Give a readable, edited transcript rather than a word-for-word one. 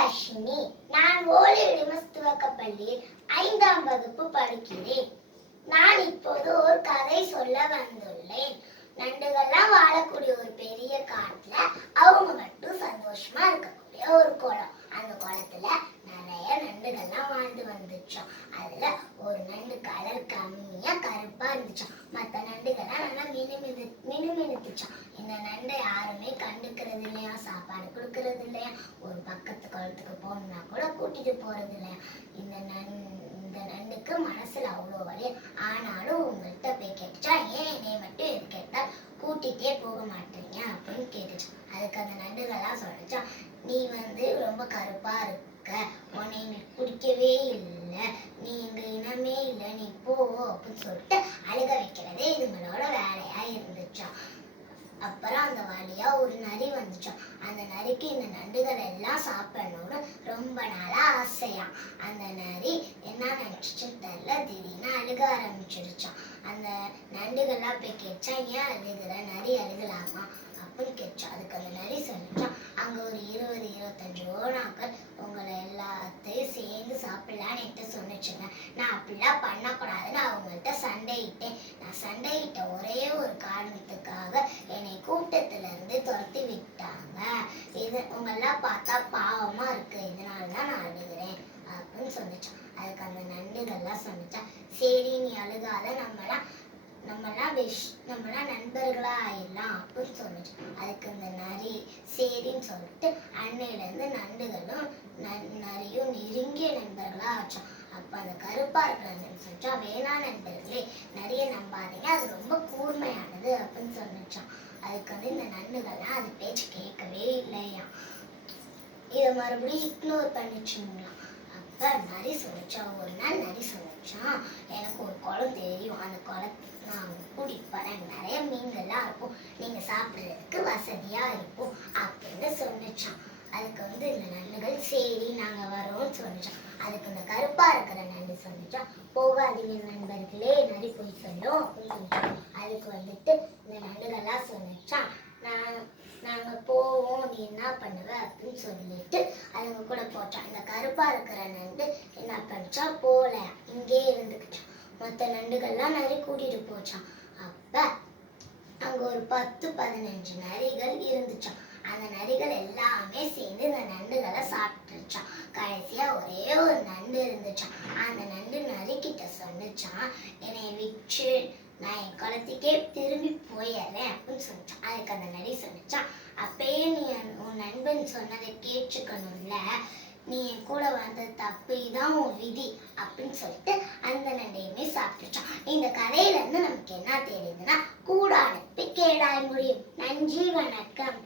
அஸ்வினி. நான் ஓலையிடுமஸ் துவக்கப் பள்ளியில் 5ஆம் வகுப்பு படிக்கிறேன். நான் இப்போது ஒரு கதை சொல்ல வந்துள்ளேன். நண்டுகள்லாம் வாழக்கூடிய ஒரு பெரிய காட்டுல அவங்க மட்டும் சந்தோஷமா இருக்கக்கூடிய ஒரு குளம். அந்த குளத்துல நிறைய நண்டுகள்லாம் வாழ்ந்து வந்துச்சோம். அதுல ஒரு நண்டு கலர் கம்மியா கருப்பா இருந்துச்சோம். மற்ற நண்டுகள்லாம் நல்லா மினுமினுத்துச்சோம். இந்த நண்டை யாருமே கண்டுக்கிறது இல்லையா, சாப்பாடு கொடுக்கறது இல்லையா, ஒரு பக்கத்து குளத்துக்கு போகணும்னா கூட கூட்டிட்டு போறது இல்லையா. இந்த நண்டுக்கு மனசுல அவ்வளோ வலி. ஆனாலும் உங்கள்கிட்ட போய் கேட்டுச்சா, ஏன் என்னை மட்டும் எது கேட்டால் கூட்டிகிட்டே போக மாட்டீங்க அப்படின்னு கேட்டுச்சு. அதுக்கு அந்த நண்டுகள்லாம் சொல்லிச்சா, நீ ரொம்ப கருப்பா இருக்க, உன்னை எனக்கு பிடிக்கவே இல்லை, நீ எங்க இனமே இல்லை, நீ போ அப்படின்னு சொல்லிட்டு அழுக வைக்கிறதே இதுங்களோட வேலையா இருந்துச்சான். அப்புறம் அந்த வழியா ஒரு நரி வந்துச்சோம். அந்த நரிக்கு இந்த நண்டுகள் எல்லாம் சாப்பிடணும்னு ரொம்ப நாளா ஆசையா. அந்த நரி என்ன நினைச்சுன்னு தெரியல, திடீர்னு அழுக ஆரம்பிச்சிருச்சான். அந்த நண்டுகள்லாம் போய் கேட்டா, ஏன் அழுகுற, நரி அழுகலாமா அப்படின்னு கேட்டோம். அதுக்கு அந்த நரி சொல்லிச்சோம், அங்க ஒரு 20-25 ஓனாக்கள் உங்களை எல்லாத்தையும் சேர்ந்து சாப்பிடலான்னு என்கிட்ட சொன்னிச்சுங்க. நான் அப்படிலாம் பண்ணக்கூடாதுன்னு அவங்கள்ட்ட சண்டையிட்டேன். நான் சண்டையிட்ட ஒரே ஒரு காரணத்துக்காக என்னை கூட்டத்துல இருந்து துரத்தி விட்டாங்க. இது உங்களெல்லாம் பார்த்தா பாவமா இருக்கு, இதனாலதான் நான் அழுகிறேன் அப்படின்னு சொன்னிச்சான். அதுக்கு அந்த நண்டுகள்லாம் சொன்னிச்சா, சரி நீ அழுகாத, நம்மளாம் நண்பர்களா ஆயிடலாம் அப்படின்னு சொல்லிச்சு. அதுக்கு இந்த நரி சரின்னு சொல்லிட்டு அன்னையில இருந்து நண்டுகளும் நரியும் நெருங்கிய நண்பர்களா ஆச்சோம். அப்ப அந்த கருப்பா இருக்கிற சொல்லிச்சா, வேணா நண்பர்களே, நிறைய நம்பாதீங்க, அது ரொம்ப கூர்மையானது அப்படின்னு சொன்னிச்சான். அதுக்கு இந்த நண்டுகள்லாம் அது பேச்சு கேட்கவே இல்லையா. இதை மறுபடியும் இக்னோர் பண்ணிச்சுங்களாம். அப்ப நரி சொல்லிச்சான், ஒரு நாள் நரி சொல்லிச்சான், எனக்கு ஒரு குளம் தெரியும், அந்த குளத்தை நான் கூட்டிட்டு போறேன், நிறைய மீன்கள்லாம் இருக்கும், நீங்க சாப்பிடுறதுக்கு வசதியா இருக்கும் அப்படின்னு சொன்னிச்சான். அதுக்கு இந்த நண்டுகள் சரி நாங்க வரோம்னு சொன்னிச்சான். அதுக்கு இந்த கருப்பா இருக்கிற நண்டு சொன்னிச்சான், போகாதீங்க நண்பர்களே, நரி போய் சொல்லும் அப்படின்னு சொன்னிச்சான். அதுக்கு இந்த நண்டுகள்லாம் சொன்னிச்சான், நாங்க போவோம், நீ என்ன பண்ணுவ அப்படின்னு சொல்லிட்டு அதுங்க கூட போச்சான். இந்த கருப்பா இருக்கிற நண்டு என்ன பண்ணிச்சா, போல இங்கே இருந்துக்கிச்சான். மற்ற நண்டுகள்லாம் நரி கூட்டிட்டு போச்சான். அப்ப அங்க ஒரு 10-15 நரிகள் இருந்துச்சான். அந்த நரிகள் எல்லாமே சேர்ந்து இந்த நண்டுகளை சாப்பிட்டுச்சான். கடைசியா ஒரே ஒரு நண்டு இருந்துச்சான். அந்த நண்டு நரிக்கிட்ட சொன்னிச்சான், என்னை விற்று நான் என் குளத்துக்கே திரும்பி போயிடுறேன் அப்படின்னு சொன்னான். அதுக்கு அந்த நரி சொன்னிச்சான், அப்பயே நீ உன் நண்பன் சொன்னதை கேட்டுக்கணும்ல, நீ என் கூட வந்தது தப்பு, இதான் உன் விதி அப்படின்னு சொல்லிட்டு அந்த நண்டையுமே சாப்பிட்டுச்சான். இந்த கதையில இருந்து நமக்கு என்ன தெரியுதுன்னா, கூட அனுப்பி கேடாய் முடியும். நன்றி, வணக்கம்.